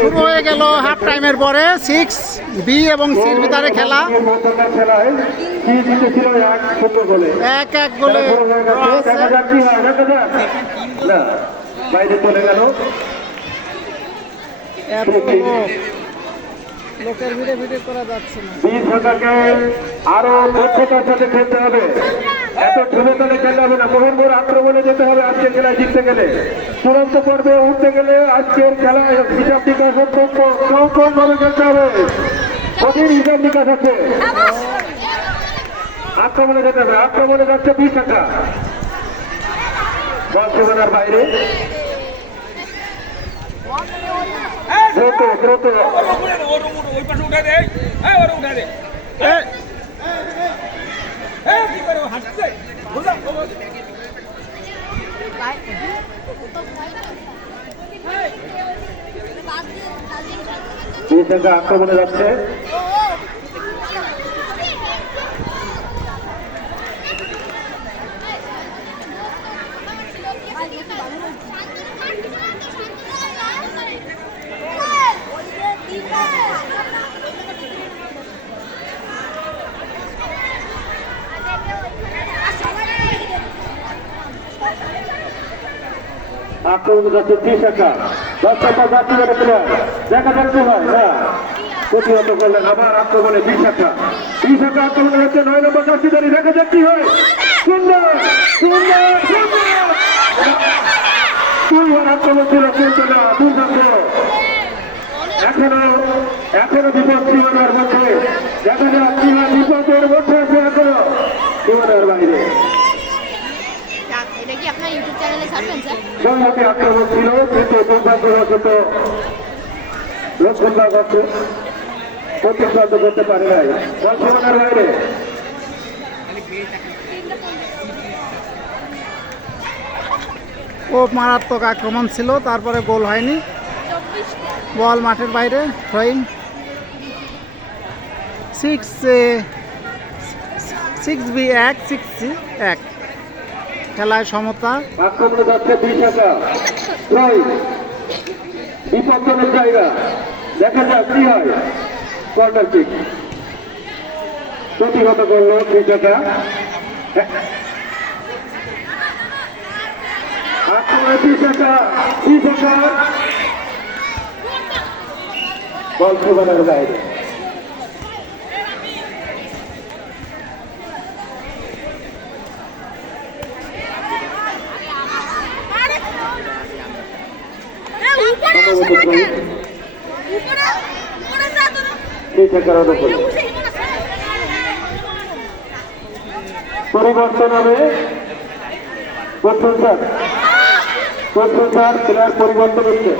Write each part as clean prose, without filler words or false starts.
শুরু হয়ে গেল হাফ টাইমের পরে 6B এবং সির ভিতরে খেলা 1-1 গোলে বাইরে চলে গেল লোকের ভিড়ে করা যাচ্ছে না। 20 টাকাকে আরো দক্ষতার সাথে খেলতে হবে, এত ঠুলে তলে খেলতে হবে না। মোহনপুর আক্রমণে যেতে হবে আজকের খেলায় জিততে গেলে, চূড়ান্ত পর্বে উঠতে গেলে আজকের খেলায় হিসাব নিকাশ অত্যন্ত কম ভাবে খেলতে হবে, কঠিন হিসাব নিকাশ আছে। আক্রমণে যেতে হবে, আক্রমণে যাচ্ছে 20 টাকা, বল সীমানার বাইরে দ্রুত দ্রুত আক্রমণে যাচ্ছে আক্রমণে যাচ্ছে 30 টাকা, 10 টাকা যাচ্ছে প্লেয়ার, দেখা যাক কি হয়। না প্রতিহত করলেন, আবার আক্রমণে 20 টাকা, 20 টাকা আক্রমণে হচ্ছে 9 নম্বর জার্সিধারী, দেখা যাক কি হয়। সুন্দর সুন্দর সুন্দর আক্রমণ ছিল, চলছে না, দুর্দান্ত। এখনো বিপদ সীমানার মধ্যে, দেখা যাক কি হয়। বিপদের মধ্যে আছে এখনো সীমানার বাইরে। সংহতি আক্রমণ ছিল, কিন্তু দুর্ভাগ্যবশত লক্ষ্মণবাগ হচ্ছে প্রতিশ্রান্ত করতে পারে নাই, সীমানার বাইরে। ও মারাত্মক আক্রমণ ছিল, তারপরে গোল হয়নি, বল মাঠের বাইরে। থ্রোইং 6B 1 6C 1 খেলায় সমতা। আক্রমণে যাচ্ছে 20 টাকা, বিপজ্জনক জায়গা, দেখা যাক কি হয়। কর্নার কিক প্রতিহত করলো 20 টাকা, আক্রমণে 20 টাকা, 20 টাকা বল সীমানার বাইরে। পরিবর্তন হবে, প্রথম প্লেয়ার পরিবর্তন হচ্ছে।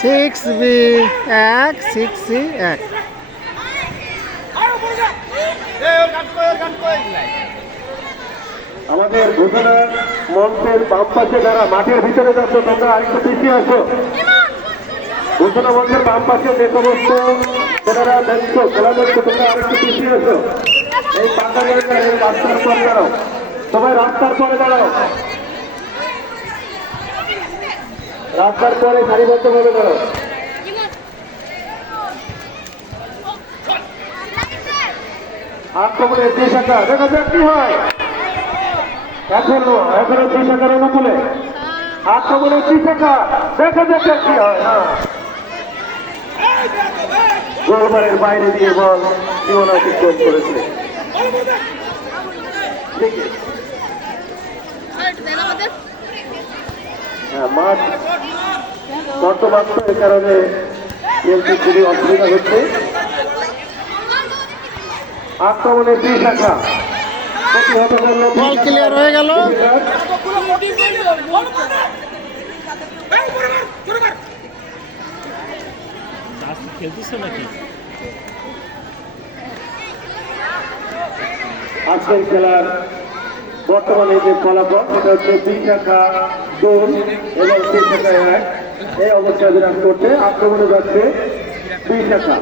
সিক্স বি 1 6C 1 আমাদের ঘোষণা মঞ্চের বাম পাশে যারা মাঠের ভিতরে যাচ্ছ, তোমরা আরেকটু পিছিয়ে আসো। ঘোষণা মঞ্চের বাম পাশে যে সমস্ত ছেলেরা দেখছো, খেলা দেখছো, তোমরা আরেকটু পিছিয়ে আসো। এই পাকা জায়গায় রাস্তার পরে দাঁড়াও, সবাই রাস্তার পরে দাঁড়াও, রাস্তার পরে সারিবদ্ধভাবে দাঁড়াও। আক্রমণে 20 টাকা, দেখা যাক কি হয়। এখনো 20 টাকার অনুকূলে আক্রমণে 20 টাকা, দেখা যাক কি হয়। গোলবারের বাইরে দিয়ে বল সীমানা অতিক্রম করেছে। মাঠ বর্তমান এর কারণে খেলতে খুবই অসুবিধা হচ্ছে। আক্রমণে 20 টাকা, বল ক্লিয়ার হয়ে গেল। আজকের খেলার বর্তমানে যে ফলাফল সেটা হচ্ছে 20 টাকা গোল এবং 3 টাকা 1, এই অবস্থায় বিরাজ করতে। আক্রমণে যাচ্ছে 20 টাকা,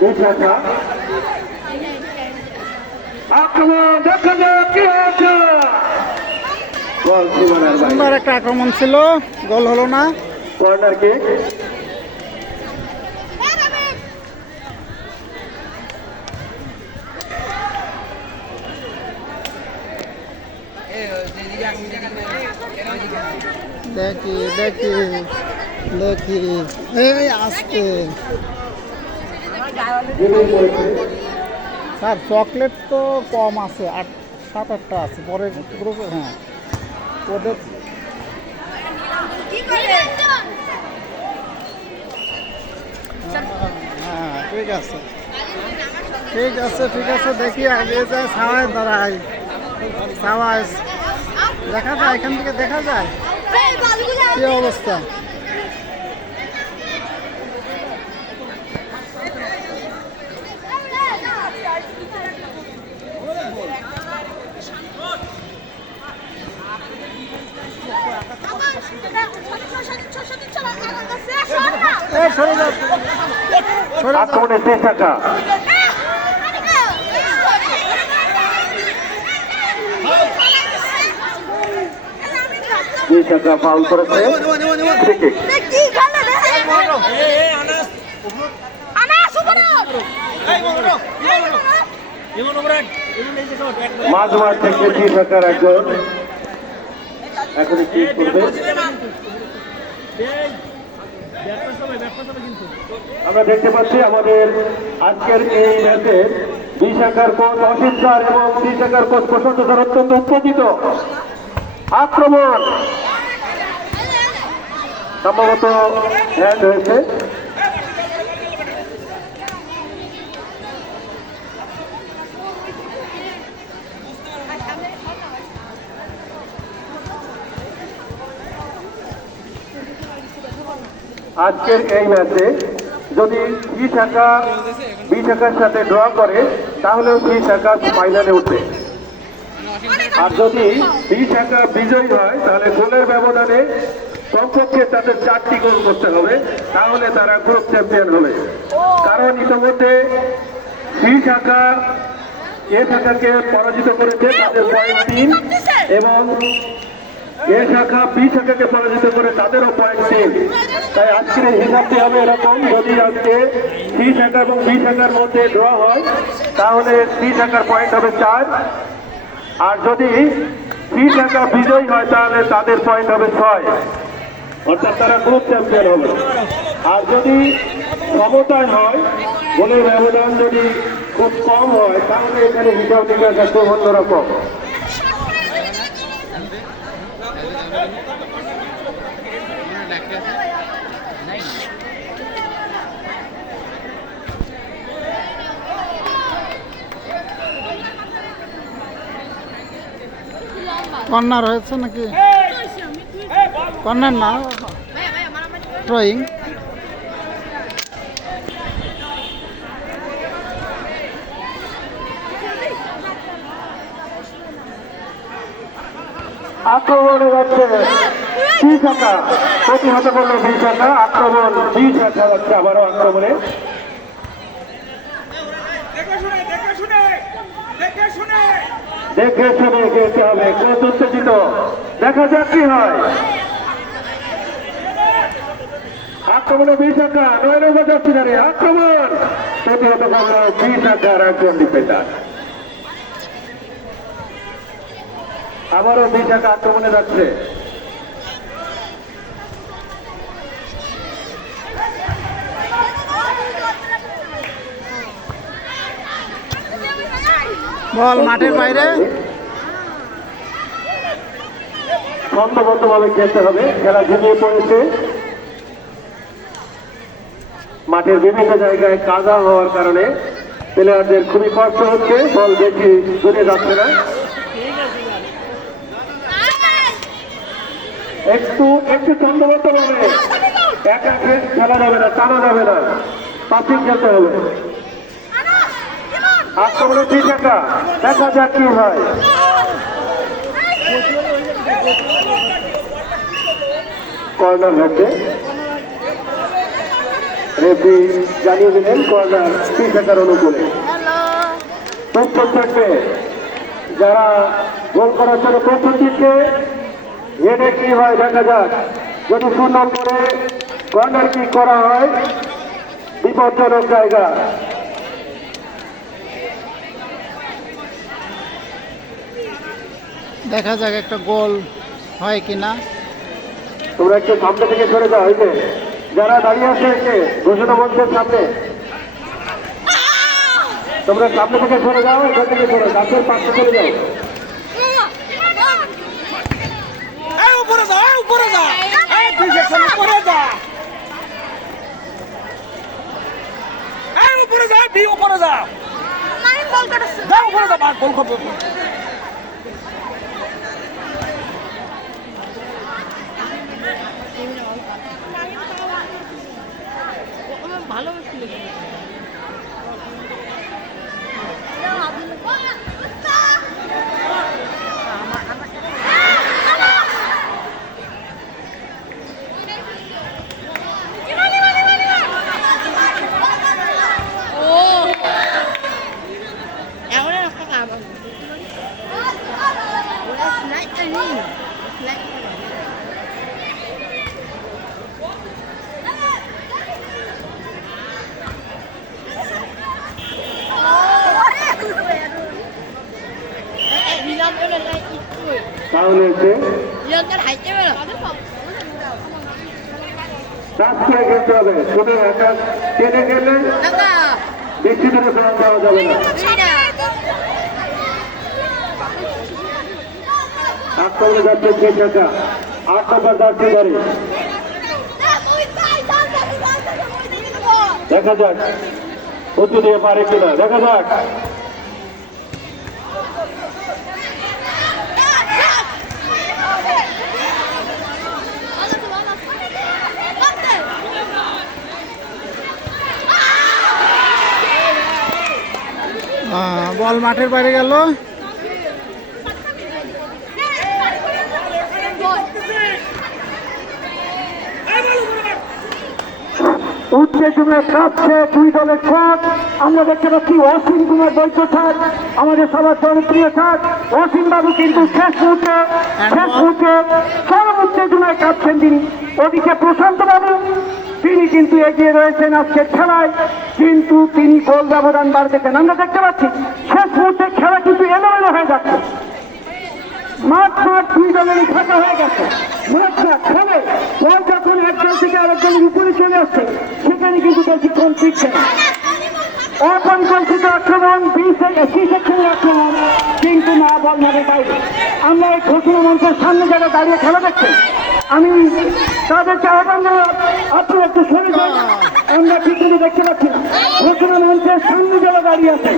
20 টাকা আক্রমণ দেখা যাক কি হয়েছে। বল সীমানার বাইরে। সুন্দর একটা আক্রমণ ছিল, গোল হলো না। Corner kick. দেখি দেখি দেখি, এই আজকে স্যার চকলেট তো কম আছে, 7-8টা আছে, পরে গ্রুপে। হ্যাঁ ওদের হ্যাঁ ঠিক আছে ঠিক আছে ঠিক আছে, দেখি আগে যায় ছাওয়ায় দাঁড়াই। ছাওয়ায় দেখা যায়, এখান থেকে দেখা যায় কি অবস্থা। এই সরে যাও, সরে যাও। আক্রমণের শেষ শাখা। দুই শাখা ফাউল করেছে। Free kick. মাঝ মাঠ থেকে দুই শাখার একজন এখন কি করবে। আমরা দেখতে পাচ্ছি আমাদের আজকের এই ম্যাচে দুই শাখার কোচ অসিত স্যার এবং দুই শাখার কোচ প্রশান্ত স্যার অত্যন্ত উত্তেজিত। আক্রমণ সম্ভবত হ্যান্ড হয়েছে। আজকের এই ম্যাচে যদি সি শাখা বি শাখার সাথে ড্র করে তাহলেও সি শাখা ফাইনালে উঠবে, আর যদি বি শাখা বিজয়ী হয় তাহলে গোলের ব্যবধানে কমপক্ষে তাদের 4টি গোল করতে হবে, তাহলে তারা গ্রুপ চ্যাম্পিয়ন হবে। কারণ ইতিমধ্যে সি শাখা এ শাখাকে পরাজিত করেছে, তাদের পয়েন্ট 3, এবং এ শাখা বি শাখাকে পরাজিত করে তাদেরও পয়েন্ট 3। তাই আজকের হিসাবটি হবে এরকম, যদি আজকে সি শাখা এবং বি শাখার মধ্যে ড্র হয় তাহলে সি শাখার পয়েন্ট হবে 4, আর যদি সি শাখা বিজয়ী হয় তাহলে তাদের পয়েন্ট হবে 6, অর্থাৎ তারা গ্রুপ চ্যাম্পিয়ন হবে। আর যদি সমতায় হয়, গোলের ব্যবধান যদি খুব কম হয়, তাহলে এখানে হিসাব নিকাশ একটু অন্যরকম। কর্নার হয়েছে নাকি? কর্নার না, থ্রোয়িং। আক্রমণে যাচ্ছে বি শাখা, প্রতিহত করলো বি শাখা। আক্রমণ বি শাখা যাচ্ছে আবারও আক্রমণে। দেখে শুনে খেলতে হবে, কোচ উত্তেজিত। দেখা যাক কি হয়। আক্রমণে বি শাখা, 9 নম্বর জার্সি ধরে আক্রমণ, প্রতিহত করলো বি শাখার একজন ডিফেন্ডার। আবারও বি শাখা আক্রমণে যাচ্ছে। বল মাঠের বাইরে। ছন্দবদ্ধভাবে খেলতে হবে, খেলা ঘুমিয়ে পড়েছে। মাঠের বিভিন্ন জায়গায় কাদা হওয়ার কারণে প্লেয়ারদের খুবই কষ্ট হচ্ছে, বল বেশি দূরে যাচ্ছে না। একটু একটু ছন্দবদ্ধভাবে, একা খেলা যাবে না, টানা যাবে না, পাসিং খেলতে হবে। আক্রমণে বি শাখা, দেখা যাক কি হয়। কর্নার হচ্ছে, রেফারি জানিয়ে দিলেন কর্নার বি শাখার অনুকূলে। প্রস্তুত থাকবে। যারা গোল করার জন্য প্রস্তুত দিচ্ছে, হেডে কি হয় দেখা যাক। যদি শূন্য করে কর্নার কি করা হয়, বিপজ্জনক জায়গা। দেখা যাক একটা গোল হয় কিনা। তোমরা একটু সামনে থেকে সরে যাও। এই যে যারা দাঁড়িয়ে আছে ঘোষণা মঞ্চের সামনে, তোমরা সামনে থেকে সরে যাও, এখান থেকে সরে গাছের পাশে চলে যাও। উপরে যা, উপরে যা, উপরে যা, উপরে যা, উপরে যা, উপরে যা, গোল খাবো। ভালো তাহলে হচ্ছে টাচ করে খেলতে হবে। শুধু একটা টেনে গেলে বেশি দূরে ফেরত দেওয়া যাবে না। আক্রমণে যাচ্ছে 6 টাকা 8 টাকা যাচ্ছে ধরে। দেখা যাক উঁচু দিয়ে পারে কিনা, দেখা যাক। বল মাঠের বাইরে গেল। উত্তেজনায় কাঁপছে দুই দলের কোচ। আমরা দেখতে পাচ্ছি অসীম কুমার বৈদ্য স্যার, আমাদের সবার জনপ্রিয় স্যার অসীম বাবু কিন্তু শেষ মুহূর্তে চরম উত্তেজনায় কাঁপছেন তিনি। ওদিকে প্রশান্ত বাবু তিনি কিন্তু এগিয়ে রয়েছেন আজকের খেলায়, কিন্তু তিনি গোল ব্যবধান বাড়তেছেন। আমরা দেখতে পাচ্ছি শেষ মুহূর্তে খেলা কিন্তু এলোমেলো হয়ে যাচ্ছে। মাঠ দুই দলেরই ফাঁকা হয়ে গেছে। মাঠটা খেলে বল যখন একজন থেকে আরেকজনের উপরে চলে আসছে, সেখানে কিন্তু বেশিক্ষণ ফিরছে না। অপরিকল্পিত আক্রমণ, সি সেকশনের আক্রমণ, কিন্তু না বল মাঠের বাইরে। আমরা এই ঘোষণা মঞ্চের সামনে যারা দাঁড়িয়ে খেলা দেখছেন, আমি তাদেরকে আহ্বান জানাব, আপনারা একটু সরে যান। আমরা পিছনে দেখতে পাচ্ছি না। ঘোষণা মঞ্চের সামনে যারা দাঁড়িয়ে আছেন,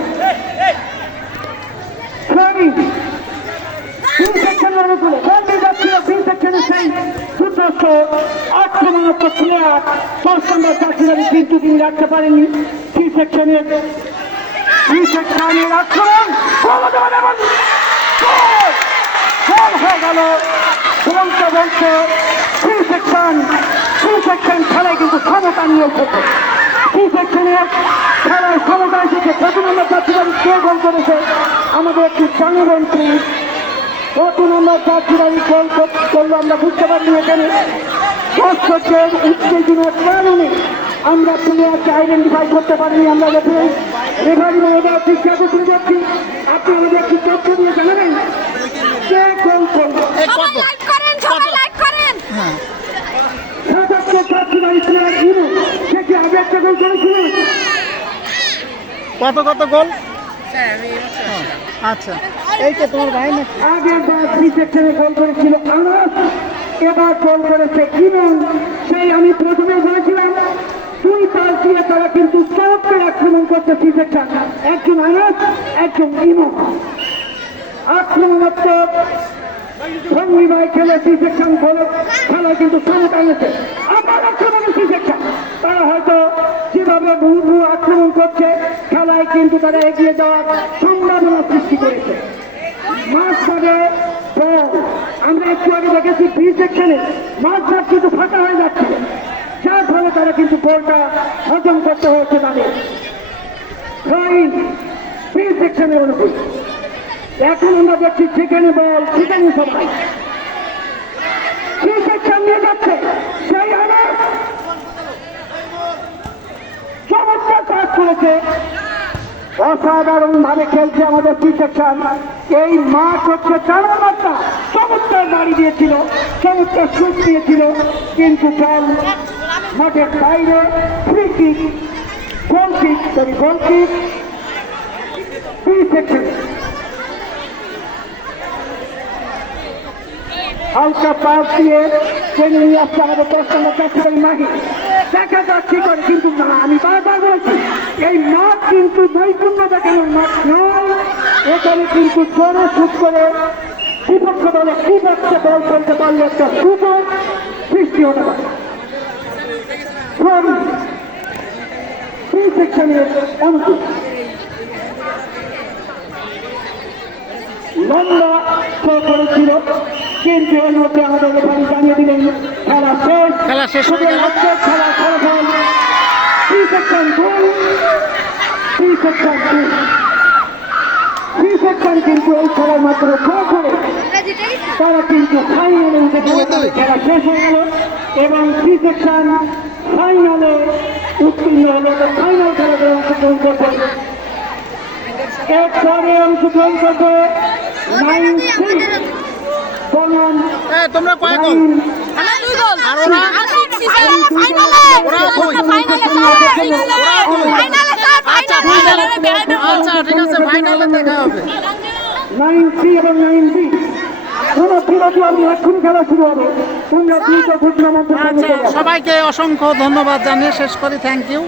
আক্রমণাত্মক প্লেয়ার 10 নম্বর চাকরিদারি কিন্তু তিনি রাখতে পারেননি। সি সেকশনের আক্রমণ হয়ে গেল। বলতে বলতে সি সেকশন খেলায় কিন্তু ক্ষমতা নিয়ে এসেছে। সি সেকশনের খেলায় ক্ষমতা এসেছে। 1 নম্বর চাকরিদারি কে গোল করেছে আমাদের একটি জানাবেন প্লিজ। 1 নম্বর চাকরিদারি গোল করলো আমরা বুঝতে পারছি। এখানে দর্শকের উত্তেজনার কারণে আমরা প্লেয়ারকে আইডেন্টিফাই করতে পারিনি। আমরা রেফারি মহোদয় শিক্ষা করতে যাচ্ছি, আপনি আমাদের একটি তথ্য দিয়ে জানাবেন কে গোল করবে। কত গোল? আচ্ছা, এই তো তোমার ভাই না। আগেরবার সি সেকশনে গোল করেছিল আনাস, এবার গোল করেছে ইমন। সেই আমি প্রথমে বলেছিলাম 2 পাস দিয়ে তারা কিন্তু চমৎকার আক্রমণ করছে সি সেকশন। একজন আনাস, একজন ইমন। আক্রমণাত্মক ভঙ্গিমায় খেলে সি সেকশন খেলা কিন্তু সমতা এনেছে। আবার আক্রমণে সি সেকশন, তারা হয়তো যেভাবে বহু আক্রমণ করছে খেলায় কিন্তু তারা এগিয়ে যাওয়ার সম্ভাবনা সৃষ্টি করেছে। মাঝখানে আমরা একটু আগে দেখেছি বি সেকশনে মাঝখান কিন্তু ফাঁকা হয়ে যাচ্ছে, যার ফলে তারা কিন্তু বলটা হজম করতে হয়েছে তাদের। বি সেকশনের অনুকূল। এখন আমরা দেখছি যেখানে বল সেখানে সবাই সি সেকশন নিয়ে যাচ্ছে, সেই হারে চমৎকার কাজ করেছে, অসাধারণ ভাবে খেলছে আমাদের সি সেকশন। এই মাঠ হচ্ছে 4 নম্বরটা, চমৎকার বাড়ি দিয়েছিল, চমৎকার শুট দিয়েছিল, কিন্তু বল মাঠের বাইরে। Free kick, goal kick, C section. হালকা পাস দিয়ে টেনে নিয়ে আসছে আমাদের 10 নম্বর চারটি মাহি। দেখা যাক কি করে, কিন্তু না, আমি বারবার বলছি এই মাঠ কিন্তু নৈপুণ্য দেখানোর মাঠ নয়। এখানে কিন্তু জোরে শুট করে বিপক্ষ দলে বিপক্ষে বল করতে পারলে একটা সুযোগ সৃষ্টি হতে পারে। সি সেকশনের অনুকূল লম্বা শো করেছিল, কিন্তু এর মধ্যে আমাদের রেফারি জানিয়ে দিলেন খেলা শেষ হয়ে গেল। খেলা ফলাফল সি সেকশন গোল, সি সেকশন গোল। সি সেকশন কিন্তু এই খেলার মাধ্যমে গোল করে তারা কিন্তু ফাইনালে উঠে গেলে খেলা শেষ হয়ে গেল এবং সি সেকশন ফাইনালে উত্তীর্ণ হলো। ফাইনাল খেলাতে অংশগ্রহণ করবে, এরপরে অংশগ্রহণ করবে 9-3 বনাম তোমরা কয় গোল? আর ওরা আচ্ছা ঠিক আছে, ফাইনালে দেখা হবে। 9-3 এবং 9-3 কোনো বিরতি হবে, এখন খেলা শুরু হবে। তোমরা দ্রুত ঘোষণা মন্ত্র। সবাইকে অসংখ্য ধন্যবাদ জানিয়ে শেষ করি। Thank you.